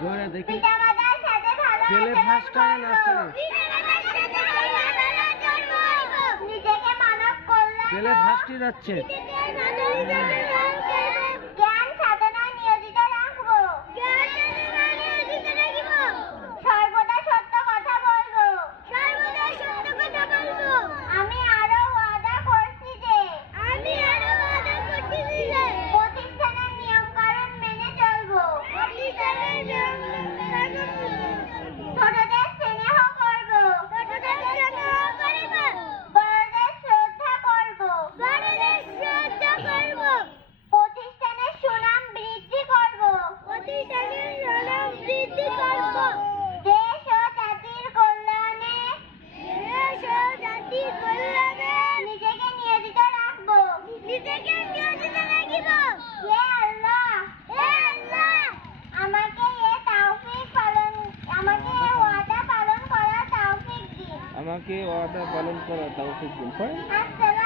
জোরে দেখি। পিতামাতার সাথে ভালো ছেলে ফার্স্ট টাইম আসছে। নিজেকে মানব কল্যাণ ছেলে ফার্স্টই যাচ্ছে। জ্ঞান সাধনায় নিয়োজিত রাখবো। সর্বদা সত্য কথা বলবো। আমি আরো ওয়াদা করছি যে প্রতিষ্ঠানের নিয়ম কানুন মেনে চলবো। ছোটদের স্নেহ করবো। বড়দের শ্রদ্ধা করবো। প্রতিষ্ঠানের সুনাম বৃদ্ধি করবো। দেশ ও জাতির কল্যাণে নিজেকে নিয়োজিত রাখবো। হে আল্লাহ, আমাকে ওয়াদা পালন করার তৌফিক দিন। আমাকে ওয়াদা পালন করার তৌফিক দিন। আসসালামু